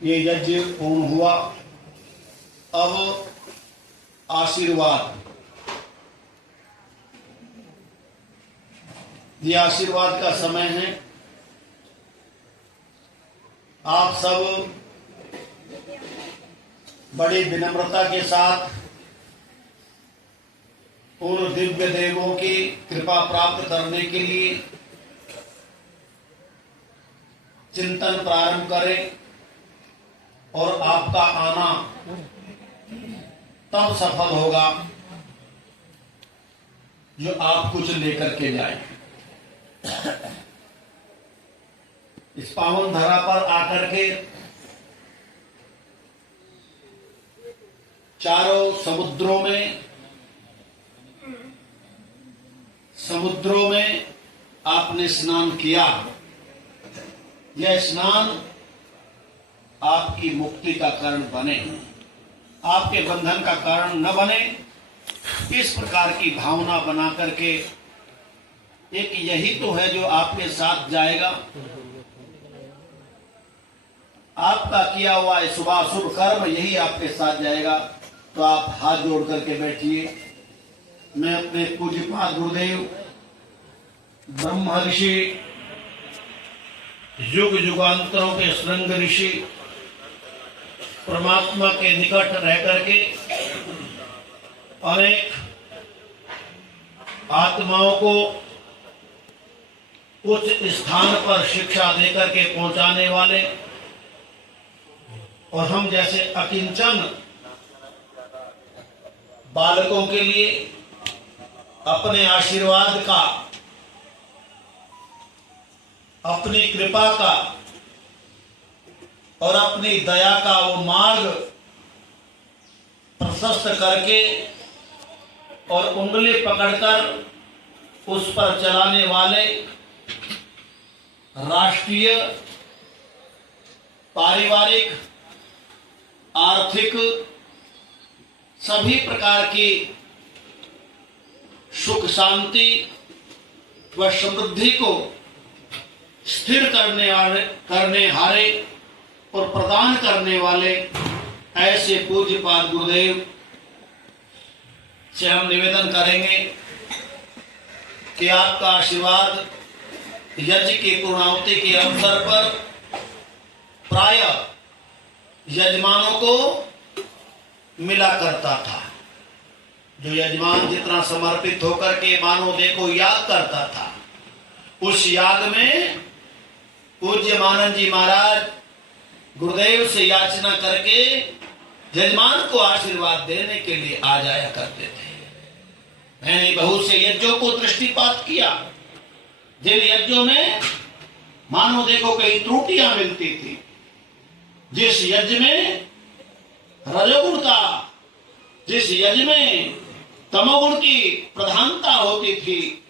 ये यज्ञ पूर्ण हुआ। अब आशीर्वाद, ये आशीर्वाद का समय है। आप सब बड़ी विनम्रता के साथ उन दिव्य देवों की कृपा प्राप्त करने के लिए चिंतन प्रारंभ करें और आपका आना तब सफल होगा जो आप कुछ लेकर के जाएं। इस पावन धरा पर आकर के चारों समुद्रों में आपने स्नान किया। यह स्नान आपकी मुक्ति का कारण बने, आपके बंधन का कारण न बने, इस प्रकार की भावना बना करके एक यही तो है जो आपके साथ जाएगा। आपका किया हुआ शुभाशुभ कर्म यही आपके साथ जाएगा। तो आप हाथ जोड़ करके बैठिए। मैं अपने पूज्यपाद गुरुदेव ब्रह्म ऋषि, युग युगांतरों के श्रृंग ऋषि, परमात्मा के निकट रह करके अनेक आत्माओं को उच्च स्थान पर शिक्षा देकर के पहुंचाने वाले और हम जैसे अकिंचन बालकों के लिए अपने आशीर्वाद का, अपनी कृपा का और अपनी दया का वो मार्ग प्रशस्त करके और उंगली पकड़कर उस पर चलाने वाले राष्ट्रीय, पारिवारिक, आर्थिक सभी प्रकार की सुख शांति व समृद्धि को स्थिर करने हारे और प्रदान करने वाले ऐसे पूज्यपाद गुरुदेव से हम निवेदन करेंगे कि आपका आशीर्वाद यज्ञ की पूर्णाहुति के अवसर पर प्राय यजमानों को मिला करता था। जो यजमान जितना समर्पित होकर के मानो देखो याग करता था, उस याग में पूज्य मानंद जी महाराज गुरुदेव से याचना करके यजमान को आशीर्वाद देने के लिए आ जाया करते थे। मैंने बहुत से यज्ञों को दृष्टिपात किया जिन यज्ञों में मानो देखो कई त्रुटियां मिलती थी। जिस यज्ञ में रजोगुण का, जिस यज्ञ में तमोगुण की प्रधानता होती थी,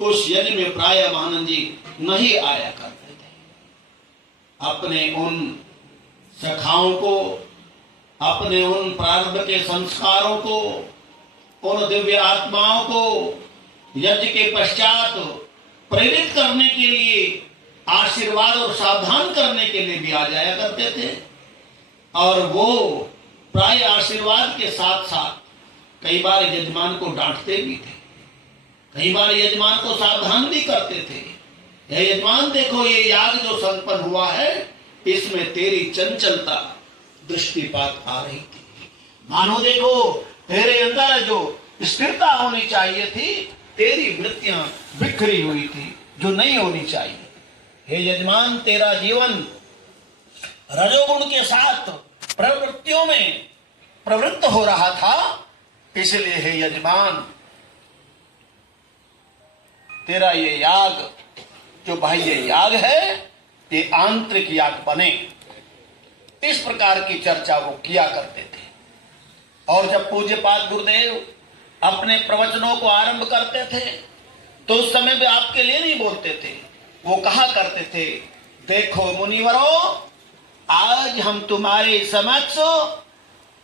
उस यज्ञ में प्राय आनंद जी नहीं आया करते थे। अपने उन सखाओं को, अपने उन प्रारब्ध के संस्कारों को, उन दिव्य आत्माओं को यज्ञ के पश्चात प्रेरित करने के लिए, आशीर्वाद और सावधान करने के लिए भी आ जाया करते थे। और वो प्राय आशीर्वाद के साथ साथ कई बार यजमान को डांटते भी थे, कई बार यजमान को सावधान भी करते थे। यजमान देखो ये याग जो संपन्न हुआ है, इसमें तेरी चंचलता दृष्टिपात आ रही थी। मानो देखो तेरे अंदर जो स्थिरता होनी चाहिए थी, तेरी वृत्तियां बिखरी हुई थी जो नहीं होनी चाहिए। हे यजमान, तेरा जीवन रजोगुण के साथ प्रवृत्तियों में प्रवृत्त हो रहा था, इसलिए हे यजमान तेरा ये याग जो बाह्य याग है, ये आंतरिक याग बने। इस प्रकार की चर्चा वो किया करते थे। और जब पूज्यपाद गुरुदेव अपने प्रवचनों को आरंभ करते थे तो उस समय भी आपके लिए नहीं बोलते थे। वो कहा करते थे, देखो मुनिवरों, आज हम तुम्हारे समक्ष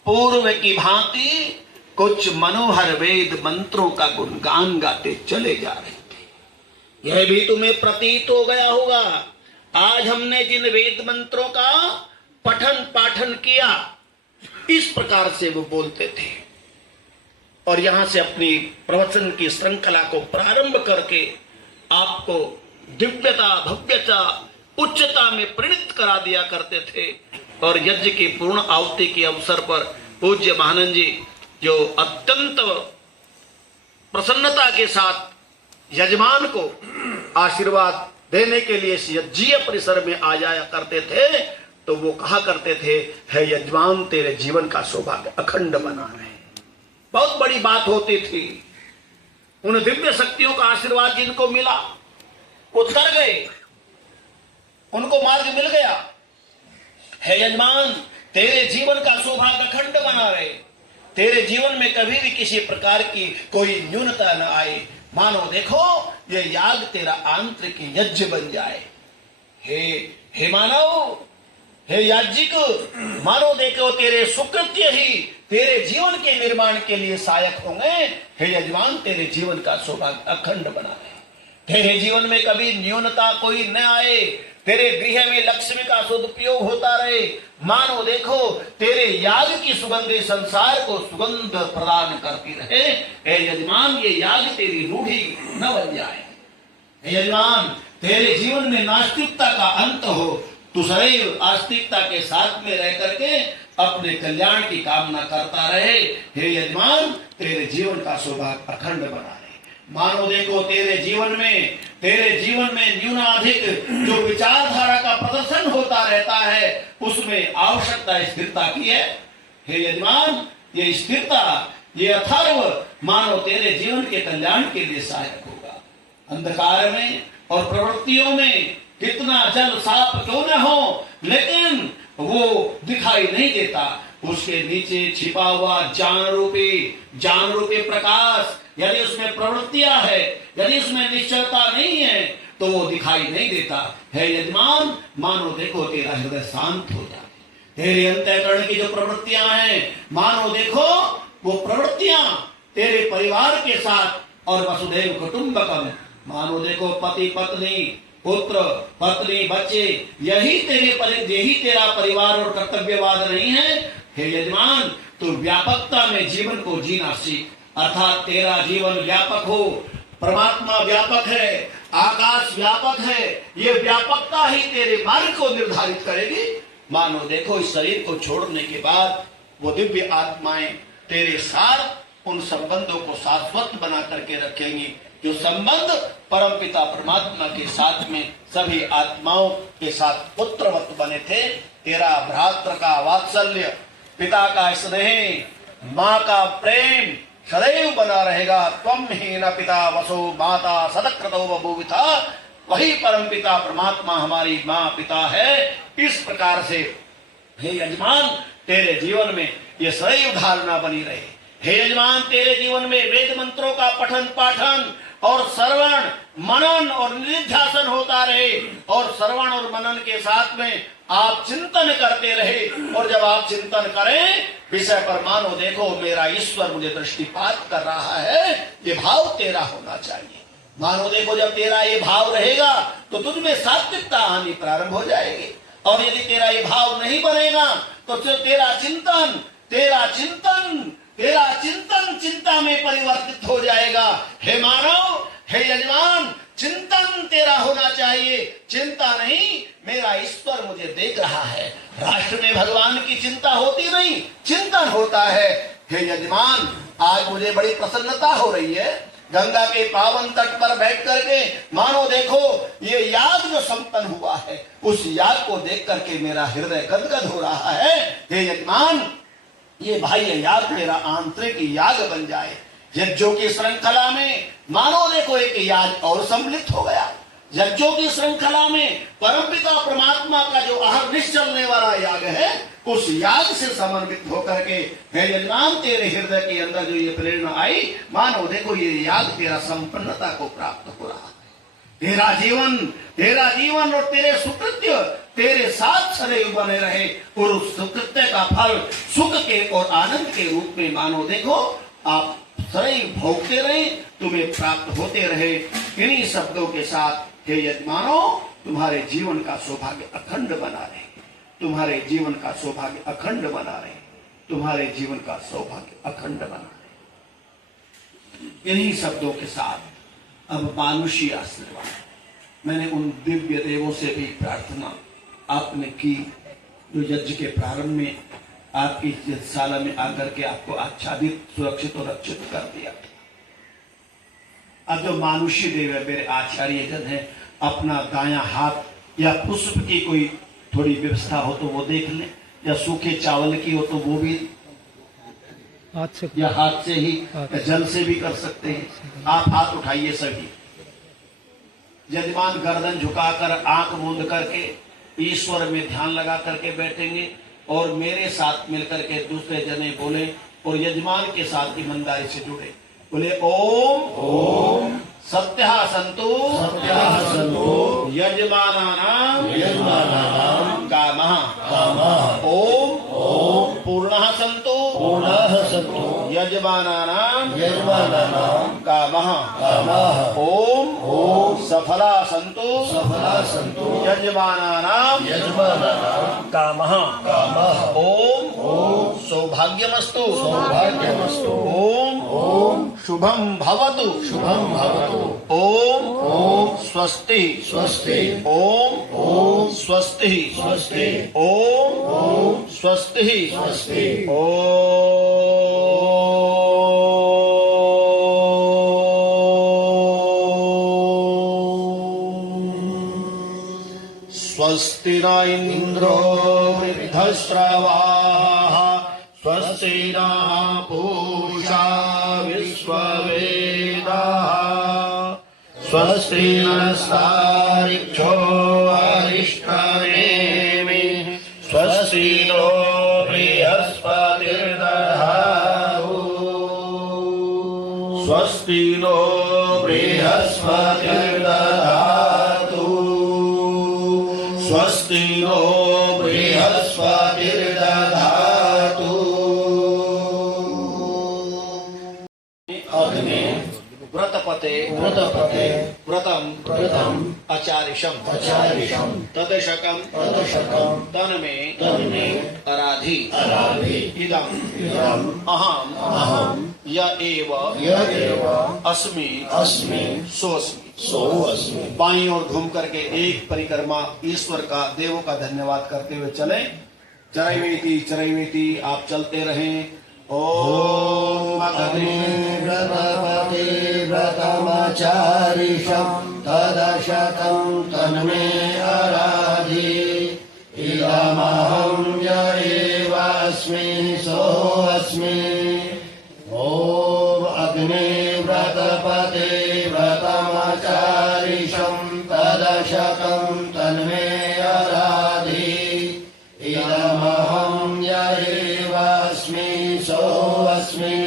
पूर्व की भांति कुछ मनोहर वेद मंत्रों का गुणगान गाते चले जा रहे थे। यह भी तुम्हें प्रतीत हो गया होगा, आज हमने जिन वेद मंत्रों का पठन पाठन किया, इस प्रकार से वो बोलते थे। और यहां से अपनी प्रवचन की श्रृंखला को प्रारंभ करके आपको दिव्यता, भव्यता, उच्चता में प्रणीत करा दिया करते थे। और यज्ञ की पूर्ण आहुति के अवसर पर पूज्य महानंद जी जो अत्यंत प्रसन्नता के साथ यजमान को आशीर्वाद देने के लिए इस यज्ञीय परिसर में आ जाया करते थे, तो वो कहा करते थे, है यजमान तेरे जीवन का सौभाग्य अखंड बना रहे। बहुत बड़ी बात होती थी। उन दिव्य शक्तियों का आशीर्वाद जिनको मिला वो तर गए, उनको मार्ग मिल गया। है यजमान तेरे जीवन का सौभाग्य अखंड बना रहे, तेरे जीवन में कभी भी किसी प्रकार की कोई न्यूनता न आए। मानो देखो ये याग तेरा आंतरिक यज्ञ बन जाए। हे मानव, हे याज्ञिक, मानो देखो तेरे सुकृत्य ही तेरे जीवन के निर्माण के लिए सहायक होंगे। हे यजमान तेरे जीवन का सौभाग्य अखंड बना रहे, तेरे जीवन में कभी न्यूनता कोई न आए, तेरे गृह में लक्ष्मी का सदुपयोग होता रहे। मानो देखो तेरे याग की सुगंध संसार को सुगंध प्रदान करती रहे। हे यजमान ये याग तेरी रूढ़ी न बन जाए। हे यजमान तेरे जीवन में नास्तिकता का अंत हो, तू सदैव आस्तिकता के साथ में रह करके अपने कल्याण की कामना करता रहे। हे यजमान तेरे जीवन का सौभाग्य अखंड बना रहे। मानो देखो तेरे जीवन में न्यूनाधिक जो विचारधारा का प्रदर्शन होता रहता है, उसमें आवश्यकता स्थिरता की है। हे यजमान ये स्थिरता, ये अथर्व मानो तेरे जीवन के कल्याण के लिए सहायक होगा। अंधकार में और प्रवृत्तियों में कितना जल साफ क्यों न हो, लेकिन वो दिखाई नहीं देता। उसके नीचे छिपा हुआ ज्ञान रूपी प्रकाश, यदि उसमें प्रवृत्तियां है, यदि उसमें निश्चलता नहीं है, तो वो दिखाई नहीं देता। है यजमान मानो देखो तेरा हृदय शांत हो जाए। तेरे अंतःकरण की जो प्रवृत्तियां हैं, मानो देखो वो प्रवृत्तियां तेरे परिवार के साथ और वसुधैव कुटुंबकम, मानो देखो पति पत्नी, पुत्र पत्नी, बच्चे, यही तेरा परिवार और कर्तव्यवाद नहीं है। हे यजमान तू व्यापकता में जीवन को जीना सीख, अर्थात तेरा जीवन व्यापक हो। परमात्मा व्यापक है, आकाश व्यापक है, ये व्यापकता ही तेरे मार्ग को निर्धारित करेगी। मानो देखो इस शरीर को छोड़ने के बाद वो दिव्य आत्माएं तेरे साथ उन संबंधों को शाश्वत बना करके रखेंगी, जो संबंध परमपिता परमात्मा के साथ में सभी आत्माओं के साथ पुत्रवत बने थे। तेरा भ्रातृ का वात्सल्य, पिता का स्नेह, माँ का प्रेम सदैव बना रहेगा। त्वम ही न पिता वसो माता सदकृतो बभूविथा, वही परमपिता परमात्मा हमारी माँ पिता है। इस प्रकार से हे यजमान तेरे जीवन में ये सदैव धारणा बनी रहे। हे यजमान तेरे जीवन में वेद मंत्रों का पठन पाठन और श्रवण मनन और निधिध्यासन होता रहे, और श्रवण और मनन के साथ में आप चिंतन करते रहे। और जब आप चिंतन करें विषय पर, मानो देखो मेरा ईश्वर मुझे दृष्टिपात कर रहा है, ये भाव तेरा होना चाहिए। मानो देखो जब तेरा ये भाव रहेगा तो तुझ में सात्विकता आनी प्रारंभ हो जाएगी। और यदि तेरा ये भाव नहीं बनेगा तो तेरा चिंतन चिंता में परिवर्तित हो जाएगा। हे मानव, हे यजमान, चिंतन तेरा होना चाहिए, चिंता नहीं, मेरा ईश्वर मुझे देख रहा है। राष्ट्र में भगवान की चिंता होती नहीं, चिंतन होता है। हे यजमान आज मुझे बड़ी प्रसन्नता हो रही है, गंगा के पावन तट पर बैठ करके मानो देखो ये याग जो संपन्न हुआ है, उस याग को देख करके मेरा हृदय गदगद हो रहा है। हे यजमान ये बाह्य याग तेरा आंतरिक याग बन जाए। यज्ञों की श्रृंखला में मानो देखो एक याग और सम्मिलित हो गया। यज्ञों की श्रृंखला में परमपिता परमात्मा का जो अहर्निश चलने वाला याग है, उस याग से समन्वित होकर के हे यजमान तेरे हृदय के अंदर जो ये प्रेरणा आई, मानो देखो ये याग तेरा संपन्नता को प्राप्त हो रहा है। तेरा जीवन और तेरे सुकृत्य तेरे साथ सदैव बने रहे, और उस सुकृत्य का फल सुख के और आनंद के रूप में मानो देखो आप सदैव भोगते रहे, तुम्हें प्राप्त होते रहे। इन्हीं शब्दों के साथ हे यजमानो तुम्हारे जीवन का सौभाग्य अखंड बना रहे। तुम्हारे जीवन का सौभाग्य अखंड बना रहे, तुम्हारे जीवन का सौभाग्य अखंड बना रहे। इन्हीं शब्दों के साथ अब मानुषी आशीर्वाद, मैंने उन दिव्य देवों से भी प्रार्थना आपने की जो यज्ञ के प्रारंभ में आपकी यज्ञशाला में आकर के आपको आच्छादित, सुरक्षित और रक्षित कर दिया। अब जो मानुषी देव है, मेरे आचार्य जन है, अपना दायां हाथ या पुष्प की कोई थोड़ी व्यवस्था हो तो वो देख लें, या सूखे चावल की हो तो वो भी हाथ से, या हाथ से ही या जल से भी कर सकते हैं। आप हाथ उठाइए सभी। यजमान गर्दन झुकाकर आंख मूंद करके ईश्वर में ध्यान लगा करके बैठेंगे और मेरे साथ मिलकर के दूसरे जने बोले और यजमान के साथ ईमानदारी से जुड़े। बोले ओम ओम सत्यः सन्तु यजमानानां कामः ओम पूर्णः सन्तु यजमानानां कामः ओम सफला सन्तु यजमानानां कामः ओम सौभाग्यमस्तु ओम शुभम भवतु ओम स्वस्ति ओम स्वस्ति ओम स्वस्ति स्वस्ति न इंद्रो वृद्धश्रवाः स्वस्ति नः पूषा विश्ववेदाः स्वस्ति नस्तारिक्षो अरिष्टनेमिः स्वस्ति नो बृहस्पतिर्दधातु स्वस्ति नो बृहस्पतिर्दधातु स्वस्ति नो बृहस्पतिर्दधातु अग्ने व्रतपते व्रतम आचार्यशम तदशकम तन्मे अराधि इदम अहम य एव अस्मि सोऽस्मि। बाईं ओर घूम करके एक परिक्रमा ईश्वर का, देवों का धन्यवाद करते हुए चले। चरैवेति आप चलते रहें। ओम अग्नि व्रतपते व्रतमाचारिषं तदशकं तन्मे अराधि इदमहं य एवास्मि सोऽस्मि। ओम अग्नि व्रतपते व्रतमाचारिषं तदशकं तन्मे अराधि इदमहं य एवास्मि सोऽस्मि।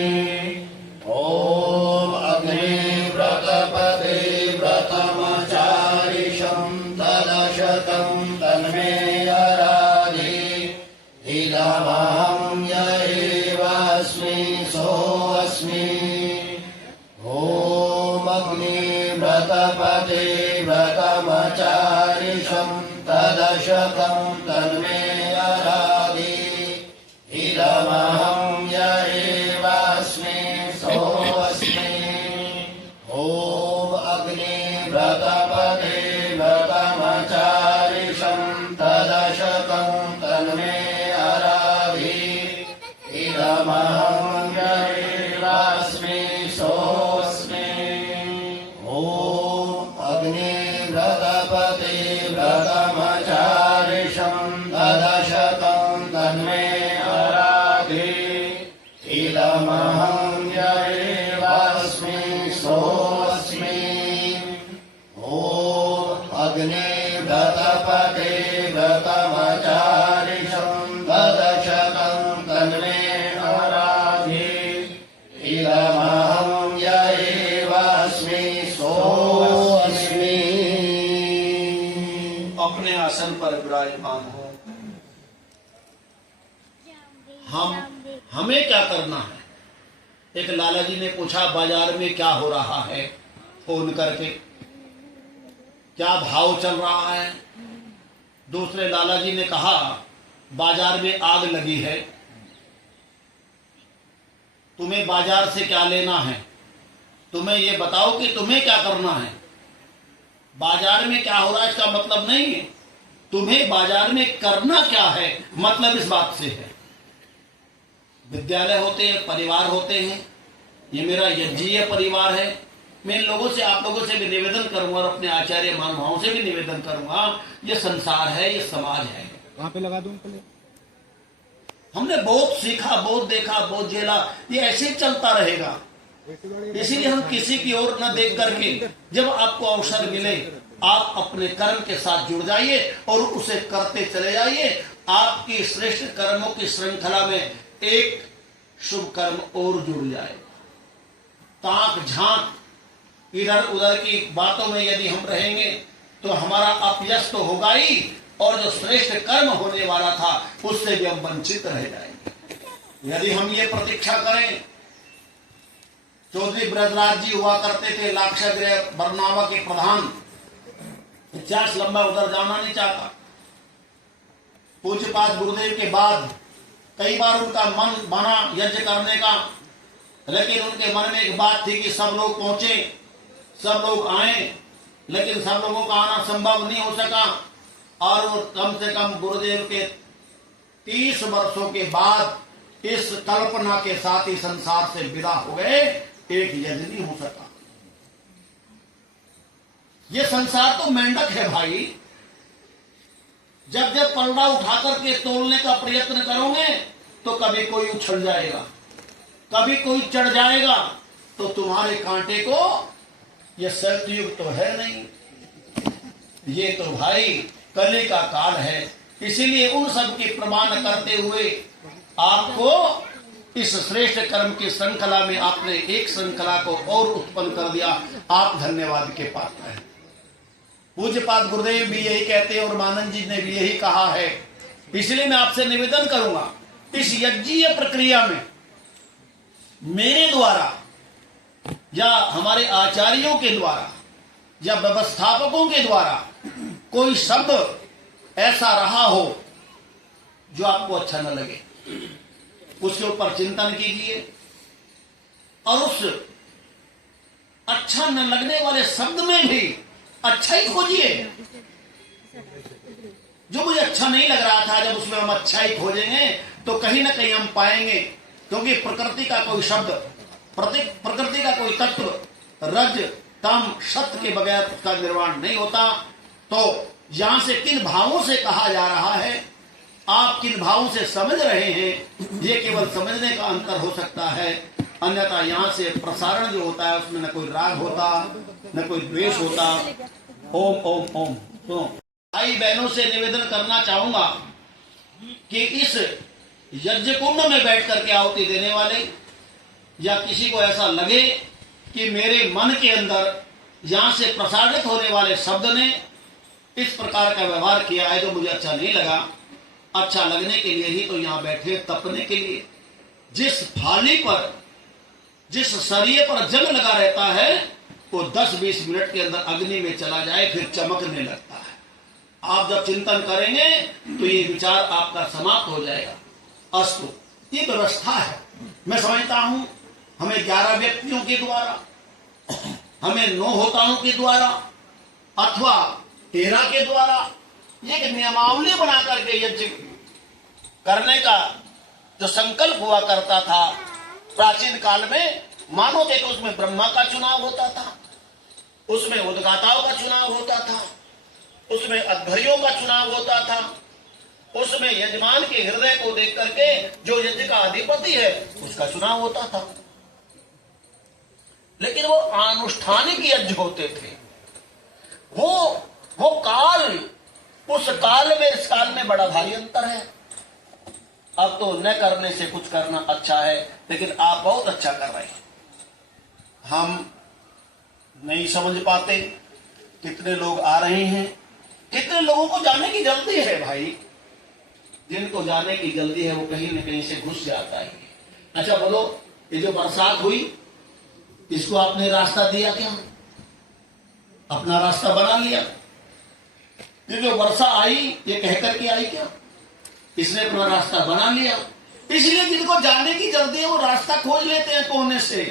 ओम अग्नि व्रतपते व्रतमाचारिषं तदशकं तन्मे अराधि इदमहं य एवास्मि सोऽस्मि। ओम अग्नि व्रतपते व्रतमाचारिषं तदशकं तन्मे अराधि इदमहं य एवास्मि सोऽस्मि। ओम अग्नि व्रतपते व्रतमाचारिषं तदशकं तन्मे अराधि इदमहं य एवास्मि सोऽस्मि। ओम अग्नि व्रतपते व्रतमाचारिषं तदशकं तन्मे अराधि इदमहं य एवास्मि सोऽस्मि। ओम अग्नि व्रतपते व्रतमाचारिषं तदशकं तन्मे अराधि इदमहं य एवास्मि सोऽस्मि। अपने आसन पर विराजमान हो। हमें क्या करना है? एक लाला जी ने पूछा बाजार में क्या हो रहा है, फोन करके क्या भाव चल रहा है। दूसरे लाला जी ने कहा बाजार में आग लगी है, तुम्हें बाजार से क्या लेना है? तुम्हें ये बताओ कि तुम्हें क्या करना है। बाजार में क्या हो रहा है इसका मतलब नहीं है, तुम्हें बाजार में करना क्या है, मतलब इस बात से है। विद्यालय होते हैं, परिवार होते हैं, ये मेरा यज्ञीय परिवार है। मैं इन लोगों से, आप लोगों से भी निवेदन करूंगा और अपने आचार्य महानुभावों से भी निवेदन करूंगा, ये संसार है, ये समाज है। वहां पे लगा दूं पहले। हमने बहुत सीखा, बहुत देखा, बहुत झेला, ये ऐसे ही चलता रहेगा। इसीलिए हम किसी की ओर न देख करके जब आपको अवसर मिले आप अपने कर्म के साथ जुड़ जाइए और उसे करते चले जाइए। आपकी श्रेष्ठ कर्मों की श्रृंखला में एक शुभ कर्म और जुड़ जाए। ताक झांक इधर उधर की बातों में यदि हम रहेंगे तो हमारा अपयश तो होगा ही, और जो श्रेष्ठ कर्म होने वाला था उससे भी हम वंचित रह जाएंगे। यदि हम ये प्रतीक्षा करें, चौधरी ब्रजराज जी हुआ करते थे लाक्षागृह बरनावा के प्रधान, इतिहास लंबा उधर जाना नहीं चाहता। पूज्यपाद गुरुदेव के बाद कई बार उनका मन बना यज्ञ करने का, लेकिन उनके मन में एक बात थी कि सब लोग पहुंचे, सब लोग आए, लेकिन सब लोगों का आना संभव नहीं हो सका। और वो कम से कम गुरुदेव के 30 वर्षों के बाद इस कल्पना के साथ ही संसार से विदा हो गए, एक यज्ञ नहीं हो सका। ये संसार तो मेंढक है भाई, जब जब पलड़ा उठा करके तोलने का प्रयत्न करोगे तो कभी कोई उछल जाएगा, कभी कोई चढ़ जाएगा, तो तुम्हारे कांटे को ये सतयुग तो है नहीं, ये तो भाई कली का काल है। इसीलिए उन सब की प्रमाण करते हुए आपको इस श्रेष्ठ कर्म की श्रृंखला में आपने एक श्रृंखला को और उत्पन्न कर दिया। आप धन्यवाद के पात्र हैं। पूज्यपाद गुरुदेव भी यही कहते हैं और मानंद जी ने भी यही कहा है। इसलिए मैं आपसे निवेदन करूंगा, इस यज्ञीय प्रक्रिया में मेरे द्वारा या हमारे आचार्यों के द्वारा या व्यवस्थापकों के द्वारा कोई शब्द ऐसा रहा हो जो आपको अच्छा न लगे, उसके ऊपर चिंतन कीजिए और उस अच्छा न लगने वाले शब्द में भी अच्छा ही खोजिए। जो मुझे अच्छा नहीं लग रहा था, जब उसमें हम अच्छा ही खोजेंगे तो कहीं ना कहीं हम पाएंगे, क्योंकि प्रकृति का कोई शब्द, प्रकृति का कोई तत्व रज तम सत्य के बगैर उसका निर्माण नहीं होता। तो यहां से किन भावों से कहा जा रहा है, आप किन भावों से समझ रहे हैं, ये केवल समझने का अंतर हो सकता है। अन्यथा यहाँ से प्रसारण जो होता है उसमें न कोई राग होता, न कोई द्वेष होता। ओम ओम ओम। तो भाई बहनों से निवेदन करना चाहूंगा कि इस यज्ञ कुंड में बैठ करके आहुति देने वाले या किसी को ऐसा लगे कि मेरे मन के अंदर यहाँ से प्रसारित होने वाले शब्द ने इस प्रकार का व्यवहार किया है जो मुझे अच्छा नहीं लगा, अच्छा लगने के लिए ही तो यहाँ बैठे, तपने के लिए। जिस फाली पर, जिस सरिये पर जंग लगा रहता है वो 10-20 मिनट के अंदर अग्नि में चला जाए फिर चमकने लगता है। आप जब चिंतन करेंगे तो ये विचार आपका समाप्त हो जाएगा। अस्तु, ये व्यवस्था है। मैं समझता हूं हमें 11 व्यक्तियों के द्वारा, हमें 9 होताओं के द्वारा अथवा 13 के द्वारा एक नियमावली बना करके यज्ञ करने का जो संकल्प हुआ करता था प्राचीन काल में, मानो देखो उसमें ब्रह्मा का चुनाव होता था, उसमें उद्गाताओं का चुनाव होता था, उसमें अध्वर्यों का चुनाव होता था, उसमें यजमान के हृदय को देख करके जो यज्ञ का अधिपति है उसका चुनाव होता था। लेकिन वो अनुष्ठानिक यज्ञ होते थे। वो काल, उस काल में इस काल में बड़ा भारी अंतर है। अब तो न करने से कुछ करना अच्छा है, लेकिन आप बहुत अच्छा कर रहे हैं। हम नहीं समझ पाते कितने लोग आ रहे हैं, कितने लोगों को जाने की जल्दी है भाई। जिनको जाने की जल्दी है वो कहीं न कहीं से घुस जाता है। अच्छा बोलो, ये जो बरसात हुई इसको आपने रास्ता दिया क्या? अपना रास्ता बना लिया? ये जो वर्षा आई ये कहकर के आई क्या? इसने अपना रास्ता बना लिया। इसलिए जिनको जाने की जल्दी है वो रास्ता खोज लेते हैं कोने से,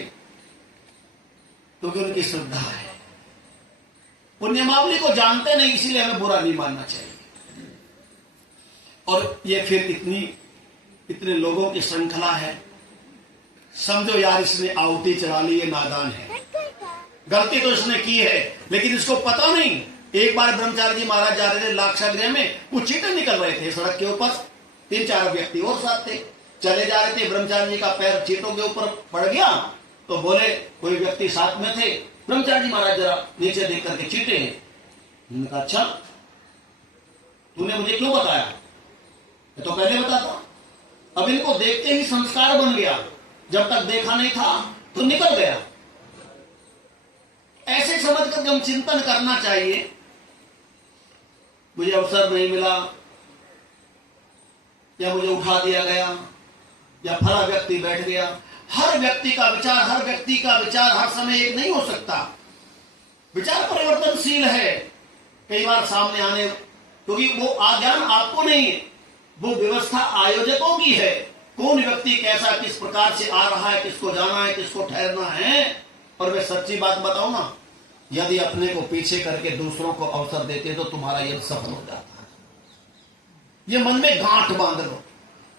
क्योंकि उनकी श्रद्धा है। पुण्यमावली को जानते नहीं, इसीलिए हमें बुरा नहीं मानना चाहिए। और ये फिर इतने लोगों की श्रृंखला है। समझो यार, इसने आहुति चढ़ा ली, ये नादान है, गलती तो इसने की है, लेकिन इसको पता नहीं। एक बार ब्रह्मचारी जी महाराज जा रहे थे लाक्षागृह में, कुछ चींटे निकल रहे थे सड़क के ऊपर, 3-4 व्यक्ति और साथ थे, चले जा रहे थे। ब्रह्मचारी जी का पैर चींटों के ऊपर पड़ गया, तो बोले, कोई व्यक्ति साथ में थे, ब्रह्मचारी जी महाराज जरा नीचे देख करके चींटे हैं। उन्होंने कहा, अच्छा तूने मुझे क्यों बताया, मैं तो पहले बताता। अब इनको देखते ही संस्कार बन गया, जब तक देखा नहीं था तो निकल गया। ऐसे समझ करके हम चिंतन करना चाहिए। मुझे अवसर नहीं मिला, या मुझे उठा दिया गया, या फला व्यक्ति बैठ गया। हर व्यक्ति का विचार हर समय एक नहीं हो सकता। विचार परिवर्तनशील है, कई बार सामने आने, क्योंकि वो ज्ञान आपको नहीं है, वो व्यवस्था आयोजकों की है। कौन व्यक्ति कैसा किस प्रकार से आ रहा है, किसको जाना है, किसको ठहरना है। और मैं सच्ची बात बताऊं ना, यदि अपने को पीछे करके दूसरों को अवसर देते तो तुम्हारा यज्ञ सफल हो जाता है। ये मन में गांठ बांध लो।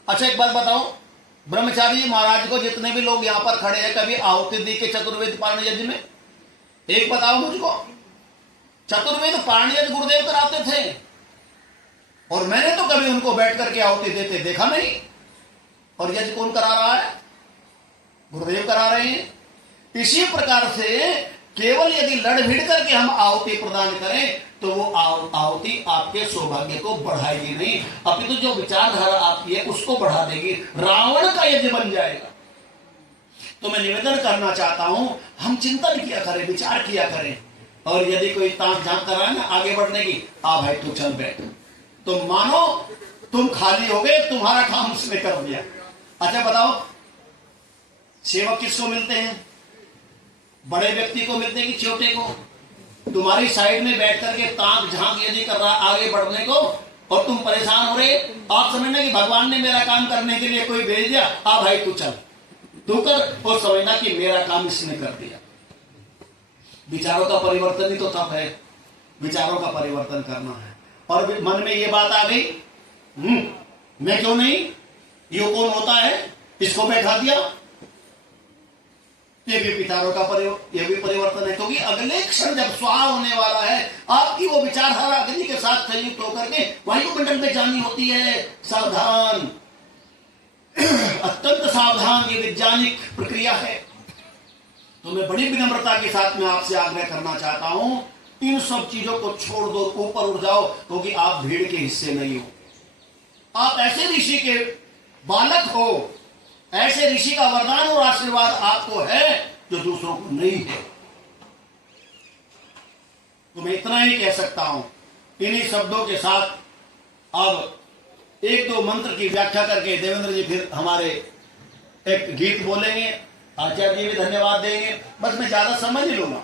अच्छा एक बात बताओ, ब्रह्मचारी जी महाराज को जितने भी लोग यहां पर खड़े हैं, कभी आहुति दी के चतुर्वेद पारण यज्ञ में? एक बताओ मुझको। चतुर्वेद पारण यज्ञ गुरुदेव कराते थे, और मैंने तो कभी उनको बैठ करके आहुति देते देखा नहीं। और यज्ञ कौन करा रहा है? गुरुदेव करा रहे हैं। इसी प्रकार से केवल यदि लड़ भिड़ करके हम आहुति प्रदान करें तो वो आहुति आपके सौभाग्य को बढ़ाएगी नहीं, अपितु जो विचारधारा आपकी है उसको बढ़ा देगी, रावण का यज्ञ बन जाएगा। तो मैं निवेदन करना चाहता हूं, हम चिंतन किया करें, विचार किया करें। और यदि कोई ताक झांक कर रहा है ना आगे बढ़ने की, आ भाई तू चल बैठ, तो मानो तुम खाली हो गए, तुम्हारा काम उसने कर दिया। अच्छा बताओ, सेवक किसको मिलते हैं? बड़े व्यक्ति को मिलते हैं कि छोटे को? तुम्हारी साइड में बैठ करके ताक झांक यदि कर रहा आगे बढ़ने को, और तुम परेशान हो रहे, आप समझना कि भगवान ने मेरा काम करने के लिए कोई भेज दिया, आ भाई तू चल, तू कर, और समझना कि मेरा काम इसने कर दिया। विचारों का परिवर्तन ही तो तब है, विचारों का परिवर्तन करना है। और मन में ये बात आ गई, मैं क्यों नहीं, ये कौन होता है, इसको बैठा दिया, ये भी विचारों का ये भी परिवर्तन है। क्योंकि अगले क्षण जब स्वाहा होने वाला है, आपकी वो विचारधारा अग्नि के साथ संयुक्त होकर के वायुमंडल में जानी होती है। सावधान, अत्यंत सावधान, ये वैज्ञानिक प्रक्रिया है। तो मैं बड़ी विनम्रता के साथ में आपसे आग्रह करना चाहता हूं, इन सब चीजों को छोड़ दो, ऊपर उठ जाओ, क्योंकि आप भीड़ के हिस्से नहीं हो। आप ऐसे ऋषि के बालक हो, ऐसे ऋषि का वरदान और आशीर्वाद आपको है जो दूसरों को नहीं है। तो मैं इतना ही कह सकता हूं। इन्हीं शब्दों के साथ अब 1-2 मंत्र की व्याख्या करके देवेंद्र जी फिर हमारे एक गीत बोलेंगे, आचार्य जी भी धन्यवाद देंगे। बस मैं ज्यादा समय नहीं लूंगा।